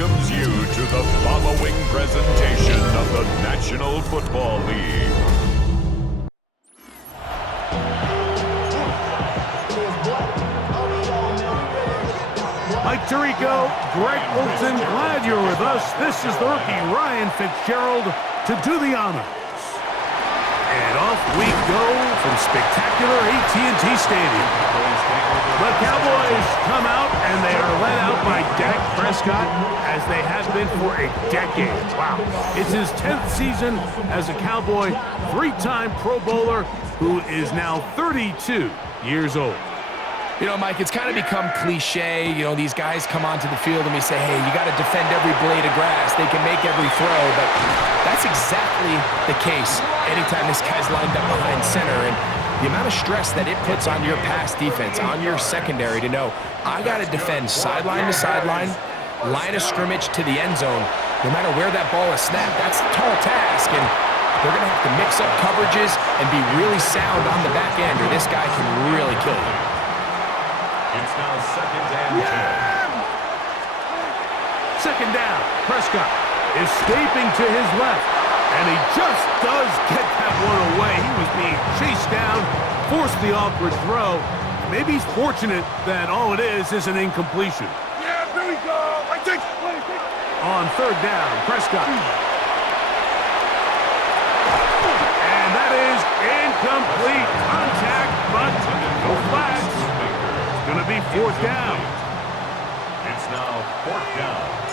welcomes you to the following presentation of the National Football League. Mike Tirico, Greg Olson, glad you're with us. This is the rookie Ryan Fitzgerald to do the honors. And off we go from spectacular AT&T Stadium. The Cowboys come out and they are led out by Dak Prescott as they have been for a decade. Wow. It's his 10th season as a Cowboy, three-time Pro Bowler who is now 32 years old. You know, Mike, it's kind of become cliche. You know, these guys come onto the field and we say, hey, you got to defend every blade of grass. They can make every throw, but that's exactly the case anytime this guy's lined up behind center. And the amount of stress that it puts on your pass defense, on your secondary to know, I got to defend sideline to sideline, line of scrimmage to the end zone. No matter where that ball is snapped, that's a tall task. And they're going to have to mix up coverages and be really sound on the back end, or this guy can really kill you. It's now second and 10. Second down. Prescott escaping to his left. And he just does get that one away. He was being chased down, forced the awkward throw. Maybe he's fortunate that all it is an incompletion. Yeah, here we go. On third down, Prescott. And that is incomplete. Contact, but no flags. Going to be fourth down. It's now fourth down.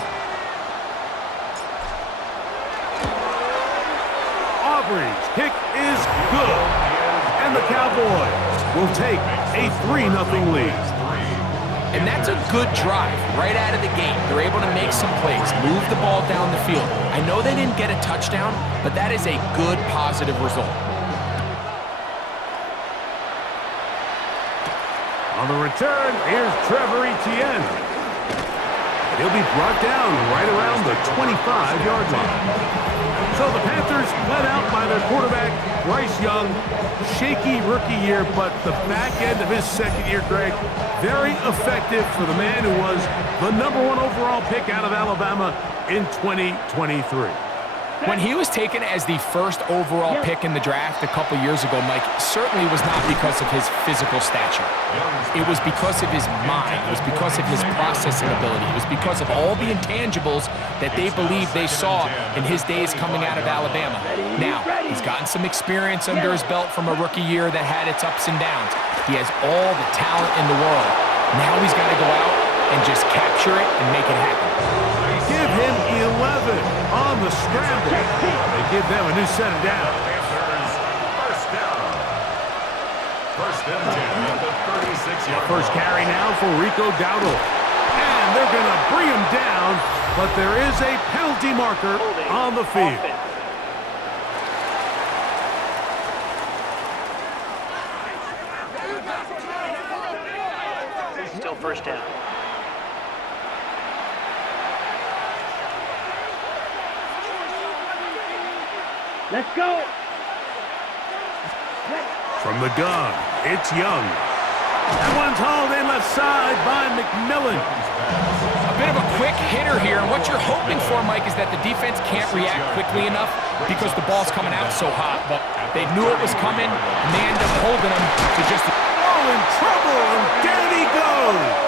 Auburn's kick is good. And the Cowboys will take a 3-0 lead. And that's a good drive right out of the gate. They're able to make some plays, move the ball down the field. I know they didn't get a touchdown, but that is a good, positive result. On the return, here's Trevor Etienne. He'll be brought down right around the 25-yard line. So the Panthers led out by their quarterback, Bryce Young. Shaky rookie year, but the back end of his second year, Greg, very effective for the man who was the #1 overall pick out of Alabama in 2023. When he was taken as the first overall pick in the draft a couple years ago, Mike, certainly was not because of his physical stature. It was because of his mind. It was because of his processing ability. It was because of all the intangibles that they believed they saw in his days coming out of Alabama. Now, he's gotten some experience under his belt from a rookie year that had its ups and downs. He has all the talent in the world. Now he's got to go out and just capture it and make it happen. Give him 11 on the scramble. They give them a new set of down. First down. First and 10 at the 36-yard line. First carry now for Rico Dowdle. And they're going to bring him down, but there is a penalty marker on the field. Still first down. Let's go. From the gun, it's Young. That one's hauled in left side by McMillan. A bit of a quick hitter here, and what you're hoping for, Mike, is that the defense can't react quickly enough because the ball's coming out so hot, but they knew it was coming, and they end up holding him to just... Oh, in trouble, and down he goes.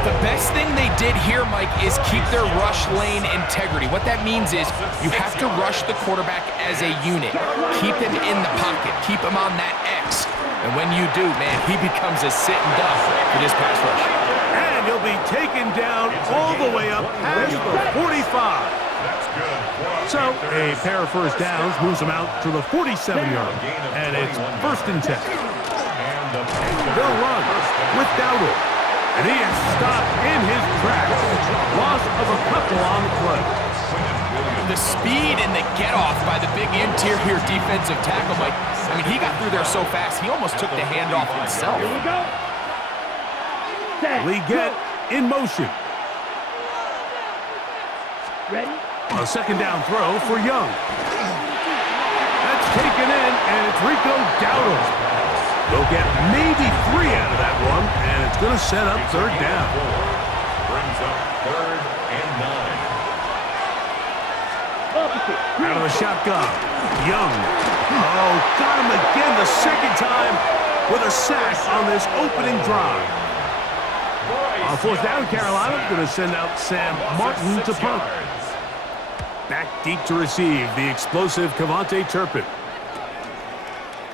The best thing they did here, Mike, is keep their rush lane integrity. What that means is you have to rush the quarterback as a unit. Keep him in the pocket. Keep him on that X. And when you do, man, he becomes a sitting duck for this pass rush. And he'll be taken down all the way up past the 45. So a pair of first downs moves him out to the 47-yard. And it's first and 10. They'll run with Dowdle. And he is stopped in his tracks. Loss of a couple on the play. The speed and the get-off by the big interior defensive tackle, Mike. I mean, he got through there so fast, he almost took the handoff himself. Here we go. Leggett in motion. Ready? A second down throw for Young. That's taken in, and it's Rico Dowdle. They'll get maybe 3 out of that one, and it's going to set up third down. brings up 3rd and 9. Out of the shotgun. Young. Oh, got him again the second time with a sack on this opening drive. On 4th down, Carolina going to send out Sam Martin to punt. Back deep to receive the explosive Cavante Turpin.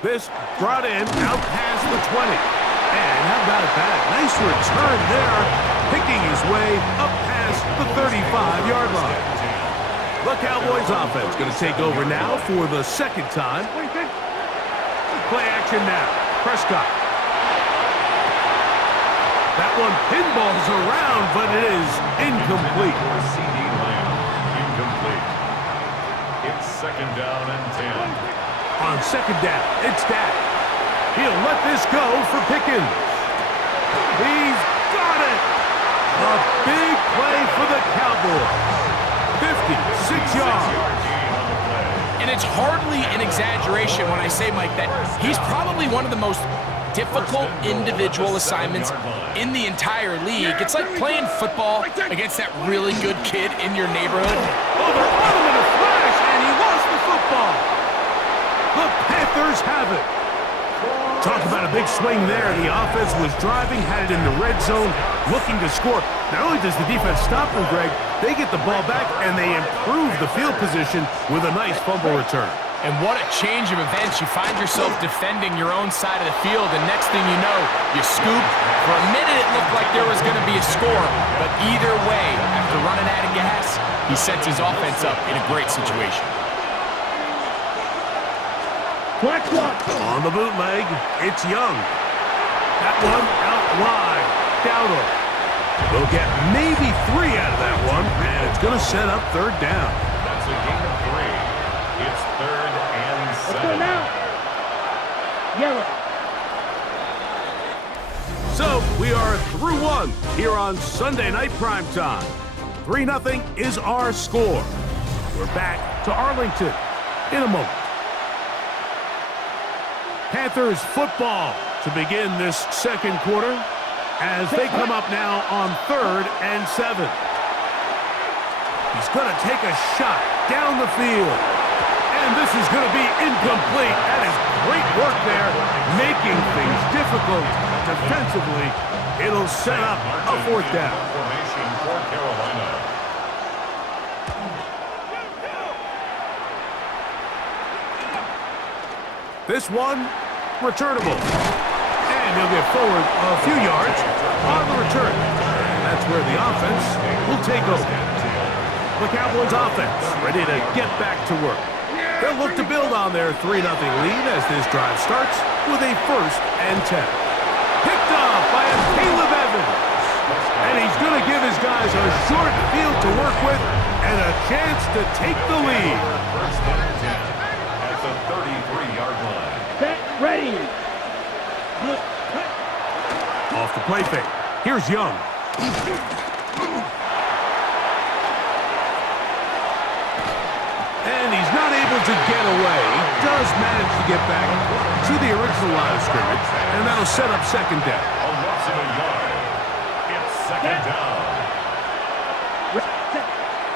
This brought in out past the 20. And how about that? Nice return there, picking his way up past the 35-yard line. The Cowboys offense going to take over now for the second time. Play action now. Prescott. That one pinballs around, but it is incomplete. CD Lamb, incomplete. It's 2nd down and 10. On 2nd down, it's Dak. He'll let this go for Pickens. He's got it. A big play for the Cowboys. 56 yards. And it's hardly an exaggeration when I say, Mike, that he's probably one of the most difficult individual assignments in the entire league. It's like playing football against that really good kid in your neighborhood. Oh, they're on him in a flash, and he lost the football. The Panthers have it. Talk about a big swing there. The offense was driving, had it in the red zone, looking to score. Not only does the defense stop them, Greg, they get the ball back, and they improve the field position with a nice fumble return. And what a change of events. You find yourself defending your own side of the field, and next thing you know, you scoop. For a minute, it looked like there was going to be a score, but either way, after running out of gas, he sets his offense up in a great situation. On the bootleg, it's Young. That one out wide. Dowdle. They'll get maybe 3 out of that one, and it's going to set up 3rd down. That's a gain of 3. It's 3rd and 7. Now. Yellow. So we are through 1 here on Sunday Night Primetime. 3-0 is our score. We're back to Arlington in a moment. Panthers football to begin this second quarter as they come up now on 3rd and 7. He's going to take a shot down the field. And this is going to be incomplete. That is great work there, making things difficult defensively. It'll set up a 4th down. Formation for Carolina. This one, returnable. And he'll get forward a few yards on the return. And that's where the offense will take over. The Cowboys offense ready to get back to work. They'll look to build on their 3-0 lead as this drive starts with a 1st and 10. Picked off by Caleb Evans. And he's going to give his guys a short field to work with and a chance to take the lead. 1st and 10 at the 33-yard line. Set, ready. Off the play fake. Here's Young. And he's not able to get away. He does manage to get back to the original line of scrimmage, and that'll set up 2nd down. A loss of a yard. It's 2nd down.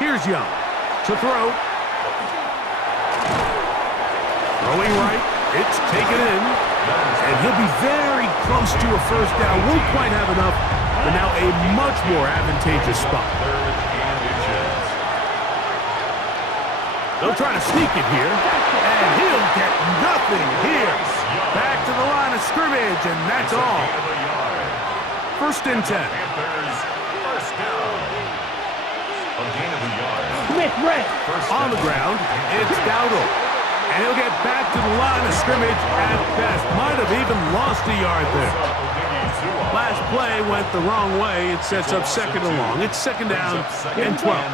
Here's Young to throw. Throwing right. It's taken in. And he'll be very close to a 1st down. Won't quite have enough, but now a much more advantageous spot. 3rd and inches. They'll try to sneak it here, and he'll get nothing here. Back to the line of scrimmage, and that's all. 1st and 10. Panthers, 1st down. A gain of a yard. Smith, red. On the ground, it's Dowdle. And he'll get back to the line of scrimmage at best. Might have even lost a yard there. Last play went the wrong way. It sets up 2nd and long. It's 2nd down and 12.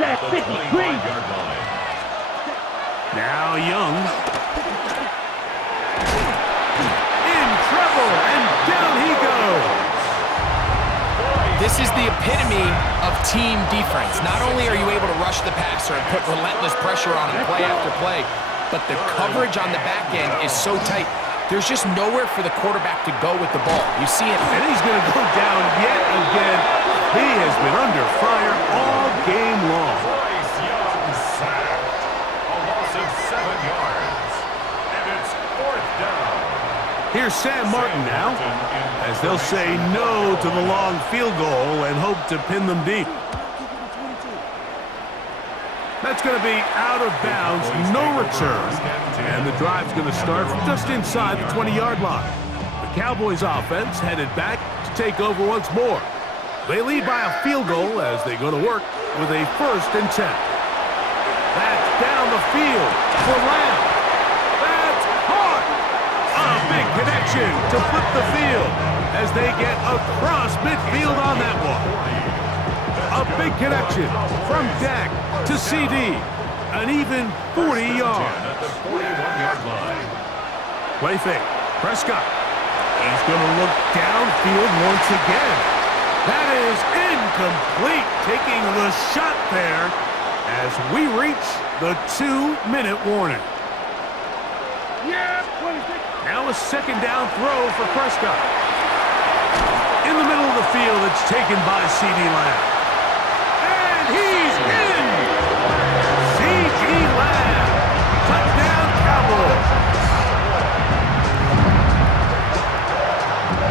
Set, 53. Now Young. In trouble, and down he goes. This is the epitome of team defense. Not only are you able to rush the passer and put relentless pressure on him play after play, but the coverage on the back end is so tight, there's just nowhere for the quarterback to go with the ball. You see it. And he's going to go down yet again. He has been under fire all game long. Bryce Young sacked. A loss of 7 yards. And it's 4th down. Here's Sam Martin now, as they'll say no to the long field goal and hope to pin them deep. That's going to be out of bounds, no return, and the drive's going to start from just inside the 20-yard line. The Cowboys offense headed back to take over once more. They lead by a field goal as they go to work with a 1st and 10. That's down the field for Lamb. That's caught. A big connection to flip the field as they get across midfield on that one. A big connection from Dak to CD. An even 40 yards. At the 41-yard line. Play fake. Prescott. He's going to look downfield once again. That is incomplete. Taking the shot there as we reach the 2-minute warning. Now a 2nd down throw for Prescott. In the middle of the field, it's taken by CD Lamb. And he's in! CD Lamb. Touchdown, Cowboys.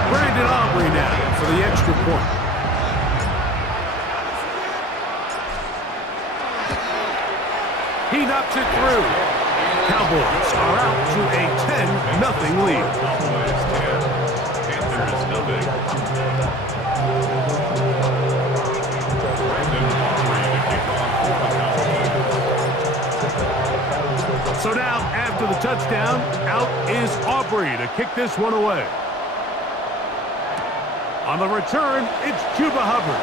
Brandon Aubrey now for the extra point. He knocks it through. Cowboys are out to a 10-0 lead. Cowboys 10. Panthers nothing. Brandon Aubrey to kick off for the Cowboys. So now, after the touchdown, out is Aubrey to kick this one away. On the return, it's Chuba Hubbard.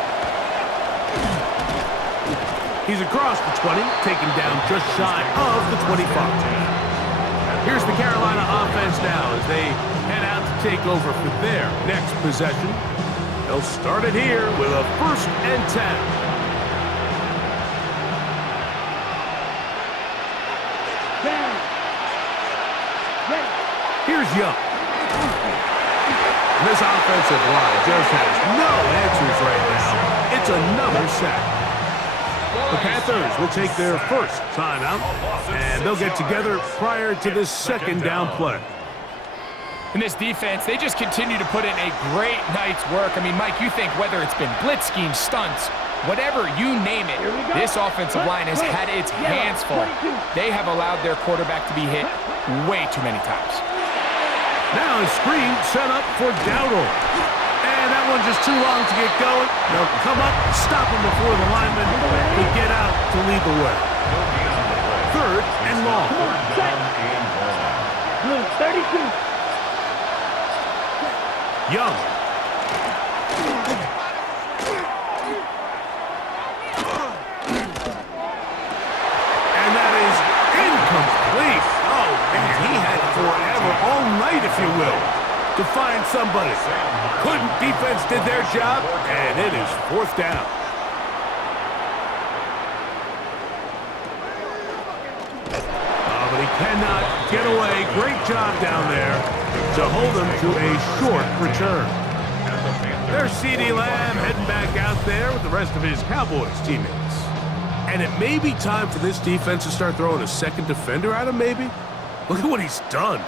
He's across the 20, taken down just shy of the 25. Here's the Carolina offense now as they head out to take over for their next possession. They'll start it here with a 1st and 10. Here's Young. This offensive line just has no answers right now. It's another sack. The Panthers will take their 1st timeout, and they'll get together prior to this 2nd down play. In this defense, they just continue to put in a great night's work. I mean, Mike, you think whether it's been blitz schemes, stunts, whatever you name it, this offensive line has had its hands full. They have allowed their quarterback to be hit way too many times. Now a screen set up for Dowdle. And that one's just too long to get going. They'll come up, stop him before the lineman can get out to lead the way. 3rd and long. Blue 32. Young. And that is incomplete. Oh, man, he had forever, all night, if you will, to find somebody. Couldn't. Defense did their job, and it is 4th down. Oh, but he cannot get away. Great job down there to hold him to a short return. There's CD Lamb heading back out there with the rest of his Cowboys teammates. And it may be time for this defense to start throwing a 2nd defender at him, maybe? Look at what he's done.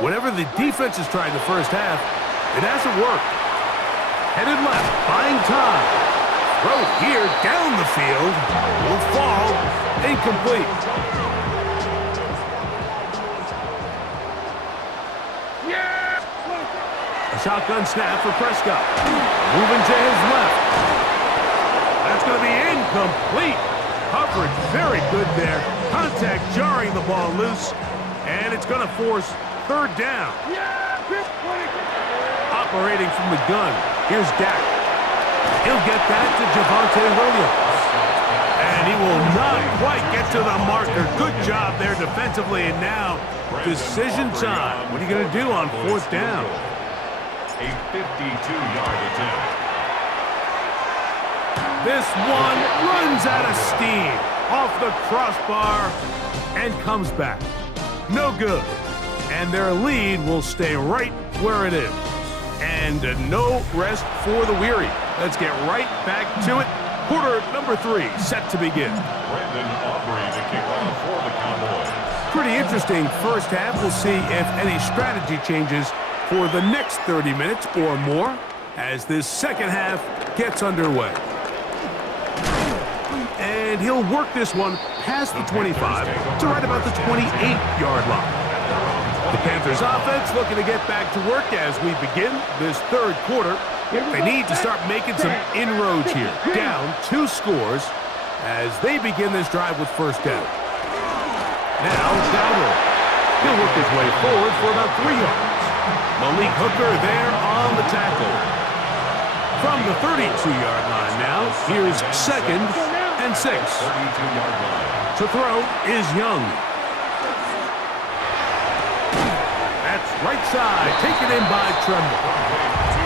Whatever the defense has tried in the 1st half, it hasn't worked. Headed left, buying time. Throw here, down the field. Will fall, incomplete. A shotgun snap for Prescott. Moving to his left. That's going to be incomplete. Coverage very good there. Contact jarring the ball loose. And it's going to force 3rd down. Operating from the gun. Here's Dak. He'll get that to Javonte Williams. And he will not quite get to the marker. Good job there defensively. And now, decision time. What are you going to do on 4th down? A 52-yard attempt. This one runs out of steam. Off the crossbar and comes back. No good. And their lead will stay right where it is. And no rest for the weary. Let's get right back to it. Quarter number 3 set to begin. Brandon Aubrey to kick off for the Cowboys. Pretty interesting first half. We'll see if any strategy changes for the next 30 minutes or more as this second half gets underway. And he'll work this one past the 25 to right about the 28-yard line. The Panthers offense looking to get back to work as we begin this third quarter. They need to start making some inroads here. Down 2 scores as they begin this drive with first down. Now, Dowdle. He'll work his way forward for about 3 yards. Malik Hooker there on the tackle. From the 32-yard line now, here's 2nd and 6. 32-yard line. To throw is Young. That's right side, taken in by Tremble.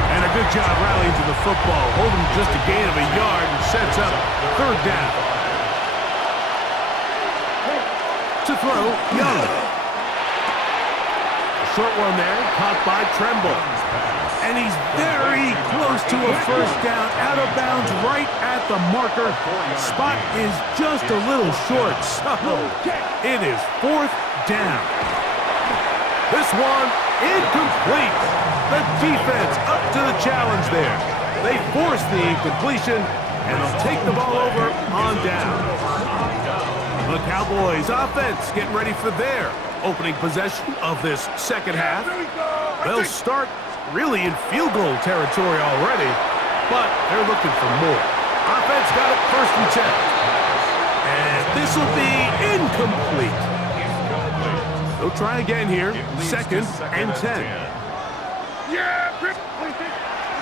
And a good job rallying to the football, holding just a gain of a yard and sets up third down. To throw, Young. A short one there, caught by Tremble. And he's very close to a first down, out of bounds right at the marker. Spot is just a little short, so it is 4th down. This one incomplete. The defense up to the challenge there. They force the incompletion, and they'll take the ball over on down. The Cowboys offense getting ready for their opening possession of this second half. They'll start really in field goal territory already, but they're looking for more. Offense got it 1st and 10. And this will be incomplete. They'll try again here, 2nd and 10.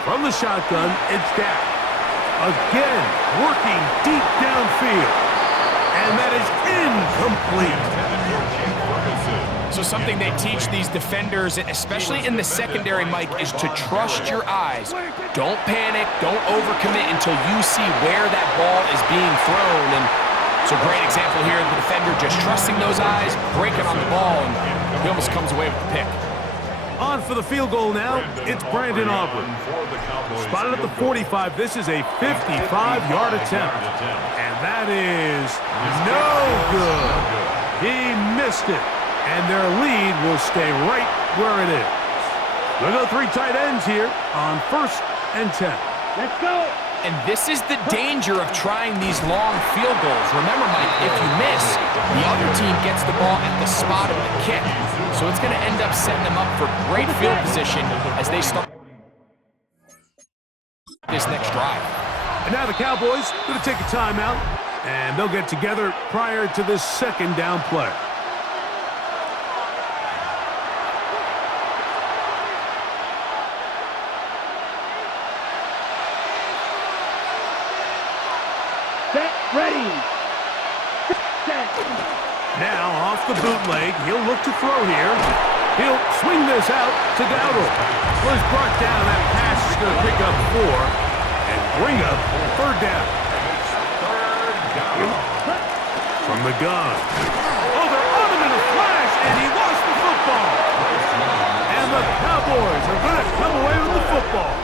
From the shotgun, it's Dak. Again, working deep downfield. And that is incomplete. So something they teach these defenders, especially in the secondary, Mike, is to trust your eyes. Don't panic, don't overcommit until you see where that ball is being thrown. And it's a great example here of the defender just trusting those eyes, breaking on the ball, and he almost comes away with the pick. On for the field goal now, it's Brandon Aubrey. Spotted at the 45, this is a 55-yard attempt. And that is no good. He missed it, and their lead will stay right where it is. They'll go 3 tight ends here on 1st and 10. Let's go. And this is the danger of trying these long field goals. Remember, Mike, if you miss, the other team gets the ball at the spot of the kick. So it's going to end up setting them up for great field position as they start this next drive. And now the Cowboys going to take a timeout, and they'll get together prior to this 2nd down play. Set. Ready. Set. Now off the bootleg, he'll look to throw here. He'll swing this out to Dowdle. Was brought down. That pass is going to pick up 4 and bring up 3rd down. From the gun. Oh, they're on him in a flash, and he lost the football. And the Cowboys are going to come away with the football.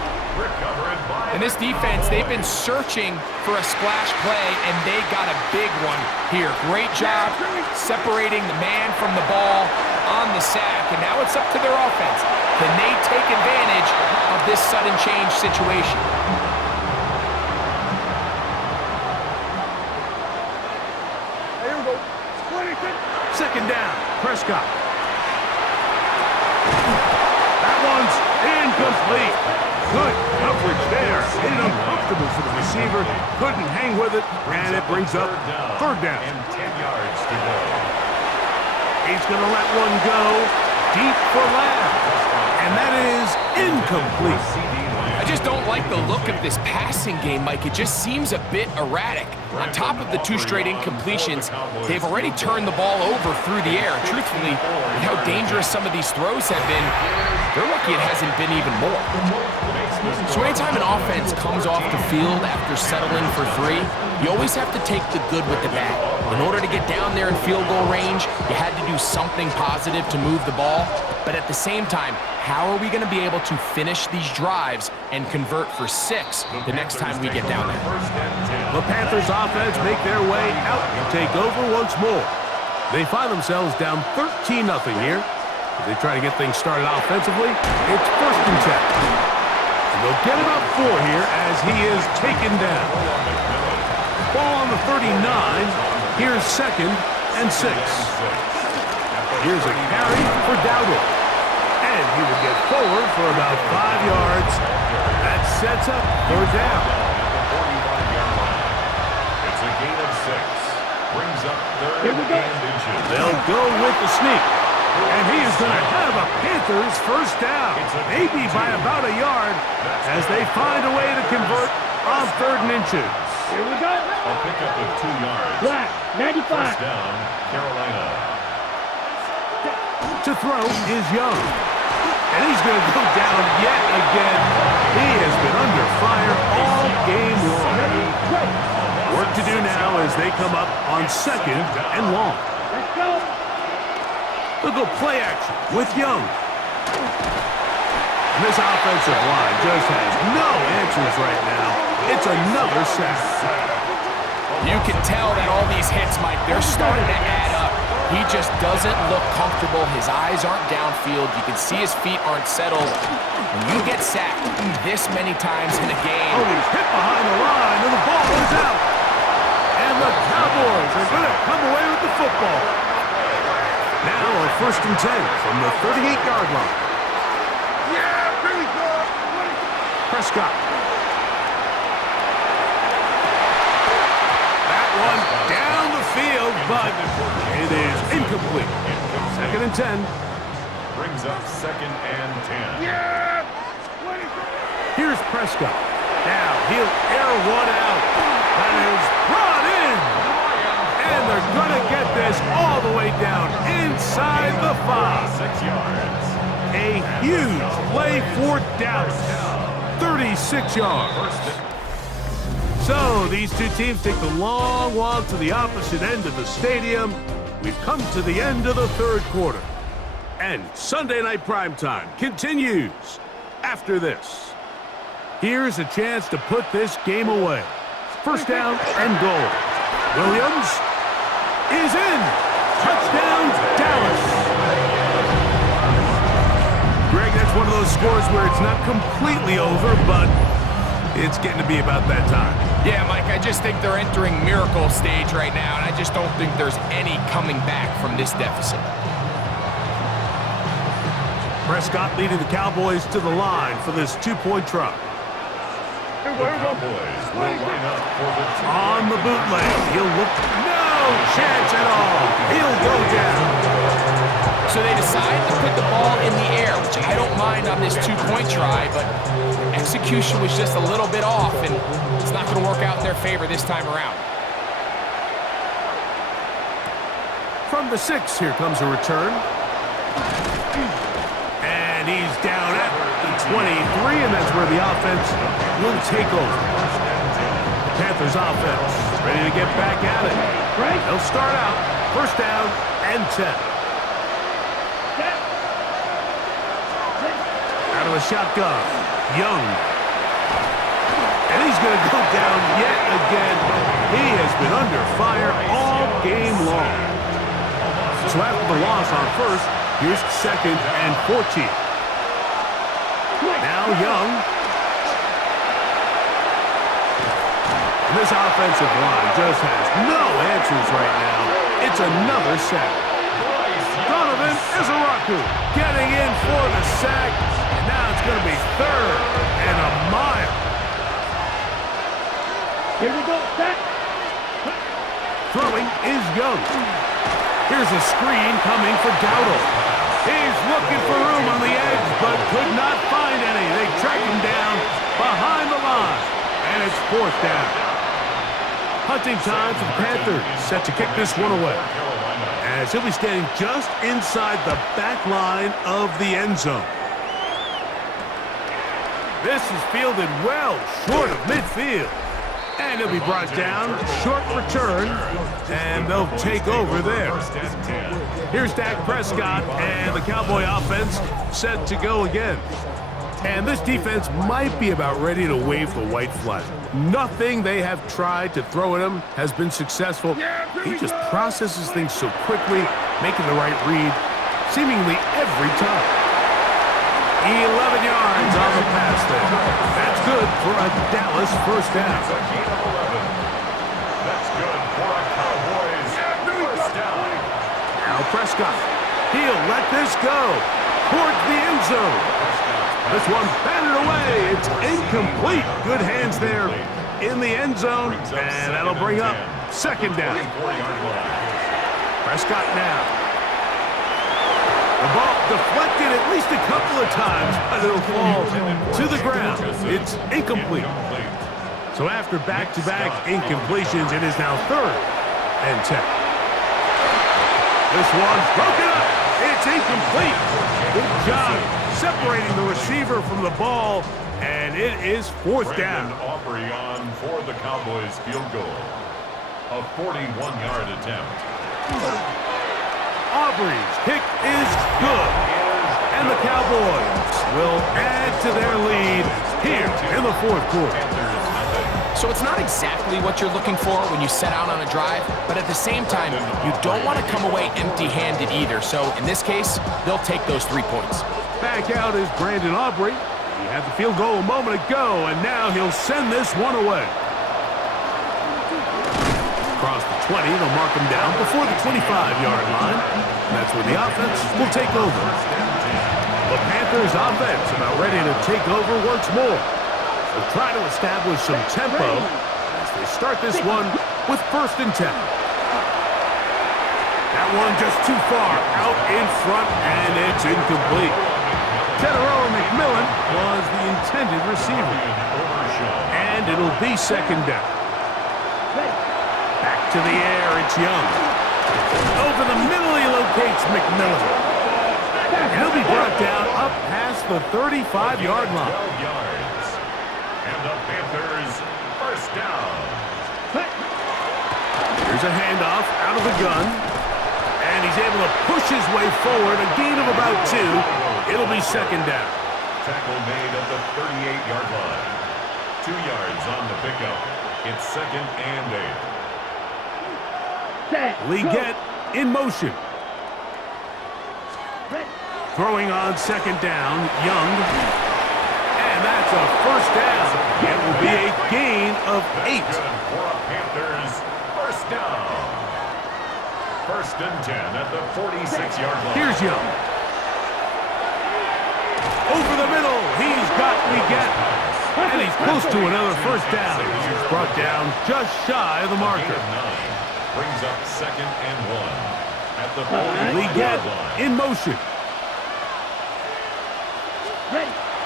And this defense, they've been searching for a splash play, and they got a big one here. Great job separating the man from the ball on the sack, and now it's up to their offense. Can they take advantage of this sudden change situation? Here we go. 2nd down, Prescott. That one's incomplete. Good coverage there. Made it uncomfortable for the receiver. Couldn't hang with it, and it brings up 3rd down. And 10 yards to go. He's going to let one go deep for Lamb. And that is incomplete. I just don't like the look of this passing game, Mike. It just seems a bit erratic. On top of the 2 straight incompletions, they've already turned the ball over through the air. Truthfully, with how dangerous some of these throws have been, they're lucky it hasn't been even more. So anytime an offense comes off the field after settling for 3, you always have to take the good with the bad. In order to get down there in field goal range, you had to do something positive to move the ball. But at the same time, how are we going to be able to finish these drives and convert for 6 the next time we get down there? The Panthers offense make their way out to take over once more. They find themselves down 13-0 here. As they try to get things started offensively, it's 1st and 10. And they'll get about 4 here as he is taken down. Ball on the 39. Here's 2nd and 6. Here's a carry for Dowdle. And he will get forward for about 5 yards. That sets up 3rd down. It's a gain of 6. Brings up 3rd Here we go. and inches. They'll go with the sneak. And he is going to have a Panthers 1st down. Maybe by about a yard as they find a way to convert on 3rd and inches. Here we go. A pickup of 2 yards. Black, 95. 1st down, Carolina. To throw is Young. And he's going to go down yet again. He has been under fire all game long. Work to do now as they come up on 2nd and long. Let's go. They'll go play action with Young. And this offensive line just has no answers right now. It's another sack. You can tell that all these hits, Mike, they're starting to add up. He just doesn't look comfortable. His eyes aren't downfield. You can see his feet aren't settled. When you get sacked this many times in a game. Oh, he's hit behind the line, and the ball is out. And the Cowboys are going to come away with the football. Now a 1st and 10 from the 38-yard line. Yeah, pretty good. Prescott. That one down the field, but it is incomplete. 2nd and 10. Brings up 2nd and 10. Yeah. Here's Prescott. Now he'll air one out. That is brought in. And they're going to get this all the way down inside the 5. 6 yards. A huge play for Dallas. 36 yards. So these two teams take the long walk to the opposite end of the stadium. We've come to the end of the 3rd quarter. And Sunday Night Primetime continues after this. Here's a chance to put this game away. 1st down and goal. Williams is in. Touchdown, Dallas. Greg, that's one of those scores where it's not completely over, but it's getting to be about that time. Yeah, Mike, I just think they're entering miracle stage right now, and I just don't think there's any coming back from this deficit. Prescott leading the Cowboys to the line for this 2-point try. The Cowboys will line up for the On the bootleg, he'll look. No chance at all. He'll go down. So they decide to put the ball in the air, which I don't mind on this 2-point try, but execution was just a little bit off, and it's not going to work out in their favor this time around. From the 6, here comes a return. And he's down at the 23, and that's where the offense will take over. The Panthers offense ready to get back at it. They'll start out 1st down and 10. Out of the shotgun, Young. And he's going to go down yet again. He has been under fire all game long. So after the loss on 1st, here's 2nd and 14. Now Young. And this offensive line just has no answers right now. It's another sack. Donovan Izaraku getting in for the sack. And now it's going to be 3rd and a mile. Here we go. Sack. Throwing is Young. Here's a screen coming for Dowdle. He's looking for room on the edge, but could not find any. They track him down behind the line, and it's 4th down. Hunting time for the Panthers, set to kick this one away, as he'll be standing just inside the back line of the end zone. This is fielded well short of midfield. And he'll be brought down. Short return. And they'll take over there. Here's Dak Prescott and the Cowboy offense set to go again. And this defense might be about ready to wave the white flag. Nothing they have tried to throw at him has been successful. He just processes things so quickly, making the right read seemingly every time. 11 yards on the pass there. That's good for a Dallas first down. That's good for a Cowboys first down. Now Prescott. He'll let this go towards the end zone. This one batted away. It's incomplete. Good hands there in the end zone. And that'll bring up second down. Prescott now. The ball deflected at least a couple of times, but it'll fall to the ground. It's incomplete. So after back-to-back incompletions, it is now 3rd and 10. This one's broken up. It's incomplete. Good job separating the receiver from the ball, and it is 4th down. Aubrey on for the Cowboys field goal. A 41-yard attempt. Aubrey's kick is good. And the Cowboys will add to their lead here in the 4th quarter. So it's not exactly what you're looking for when you set out on a drive, but at the same time, you don't want to come away empty-handed either. So in this case, they'll take those 3 points. Back out is Brandon Aubrey. He had the field goal a moment ago, and now he'll send this one away. Across the 20, they'll mark him down before the 25-yard line. That's where the offense will take over. The Panthers' offense about ready to take over once more. They'll try to establish some tempo as they start this one with 1st and 10. That one just too far out in front, and it's incomplete. General McMillan was the intended receiver. And it'll be 2nd down. Back to the air, it's Young. Over the middle, he locates McMillan. And he'll be brought down up past the 35-yard line. 12 yards. And the Panthers first down. Here's a handoff out of the gun. And he's able to push his way forward, a gain of about 2. It'll be 2nd down. Tackle made at the 38-yard line. 2 yards on the pickup. It's 2nd and 8. Leggett in motion. Throwing on 2nd down, Young. And that's a first down. It will be a gain of 8. Good for a Panthers first down. 1st and 10 at the 46-yard line. Here's Young. Over the middle, he's got Leggett. And he's close to another first down. He's brought down just shy of the marker. Brings up 2nd and 1 at the 40-yard Leggett line. in motion.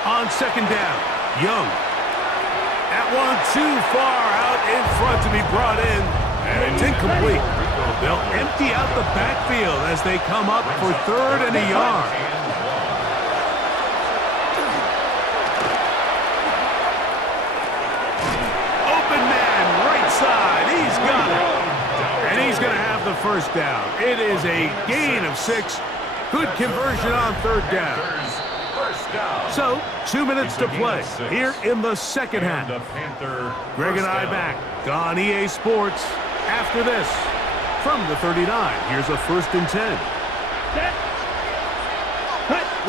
On 2nd down, Young. That one too far out in front to be brought in, and it's incomplete. They'll empty out the backfield as they come up for 3rd and a yard. Open man, right side, he's got it. And he's going to have the first down. It is a gain of 6. Good conversion on 3rd down. So, 2 minutes to play here in the 2nd half. Greg and I back on EA Sports after this. From the 39, here's a 1st and 10.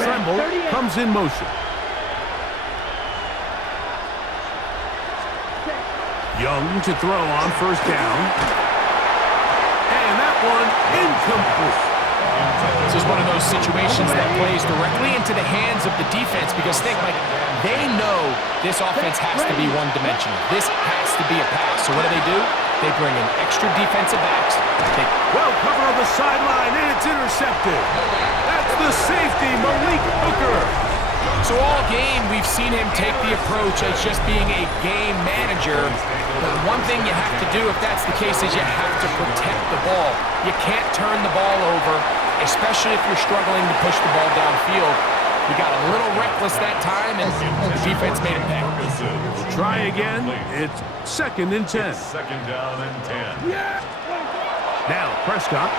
Tremble comes in motion. Young to throw on 1st down. And that one incomplete. This is one of those situations that plays directly into the hands of the defense because think, like, they know this offense has to be one-dimensional. This has to be a pass. So what do? They bring in extra defensive backs. Well covered on the sideline, and it's intercepted. That's the safety, Malik Hooker. So all game, we've seen him take the approach as just being a game manager. But one thing you have to do if that's the case is you have to protect the ball. You can't turn the ball over, especially if you're struggling to push the ball downfield. He got a little reckless that time, and the defense made it pay. Try again. It's 2nd and 10. It's 2nd down and 10. Now Prescott.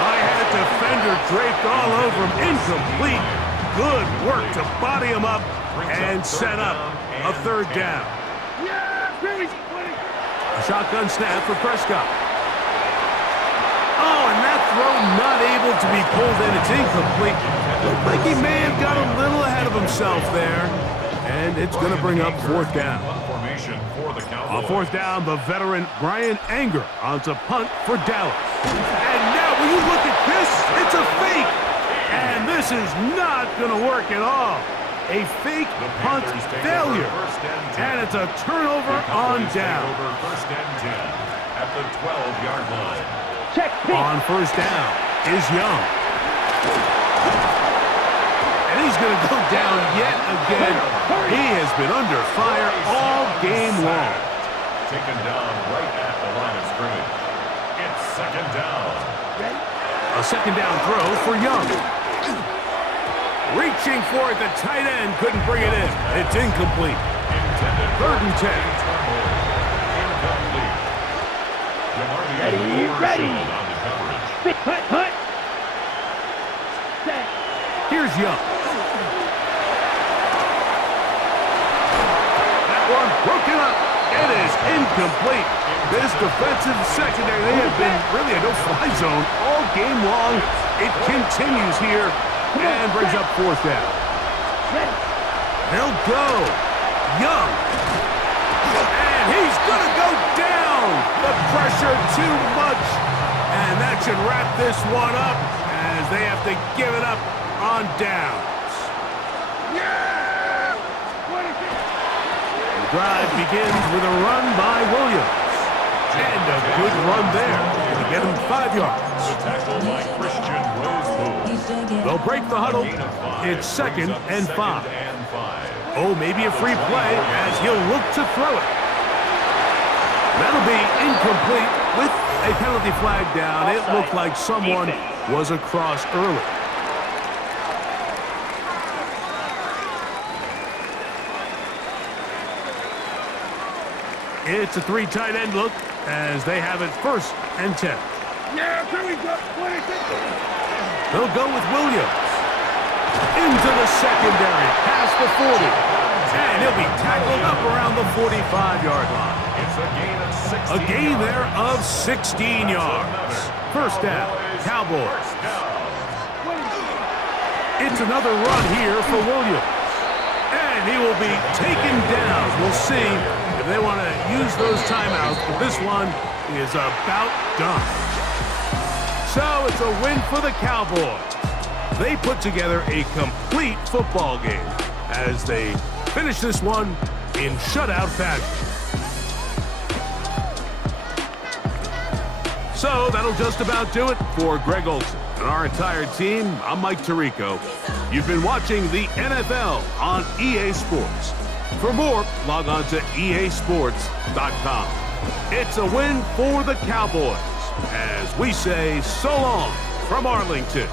I had defender draped all over him. Incomplete. Good work to body him up and set up a 3rd down. A shotgun snap for Prescott. Oh, and that throw not able to be pulled in. It's incomplete. Looked like he may have got a little ahead of himself there. And it's going to bring up 4th down. On 4th down, the veteran Brian Anger on to punt for Dallas. And now, will you look at this? It's a fake. And this is not going to work at all. A fake punt failure. And it's a turnover on down. 1st and 10 at the 12-yard line. On 1st down is Young. And he's going to go down yet again. He has been under fire all game long. Taken down right at the line of scrimmage. It's 2nd down. A 2nd down throw for Young. Reaching for it, the tight end couldn't bring it in. It's incomplete. 3rd and 10. Ready. Hut. Here's Young. That one broken up. It is incomplete. This defensive secondary, they have been really a no-fly zone all game long. It continues here and brings up 4th down. He'll go. Young. And he's going to go down. The pressure too much. And that should wrap this one up as they have to give it up on downs. The drive begins with a run by Williams. And a good run there to get him 5 yards. They'll break the huddle. It's 2nd and 5. Oh, maybe a free play as he'll look to throw it. That'll be incomplete with a penalty flag down. It looked like someone was across early. It's a 3 tight end look as they have it 1st and 10. They'll go with Williams. Into the secondary, past the 40. And he'll be tackled up around the 45-yard line. A gain there of 16 yards. 1st down, Cowboys. It's another run here for Williams. And he will be taken down. We'll see if they want to use those timeouts, but this one is about done. So it's a win for the Cowboys. They put together a complete football game as they finish this one in shutout fashion. So that'll just about do it for Greg Olsen and our entire team. I'm Mike Tirico. You've been watching the NFL on EA Sports. For more, log on to easports.com. It's a win for the Cowboys as we say so long from Arlington.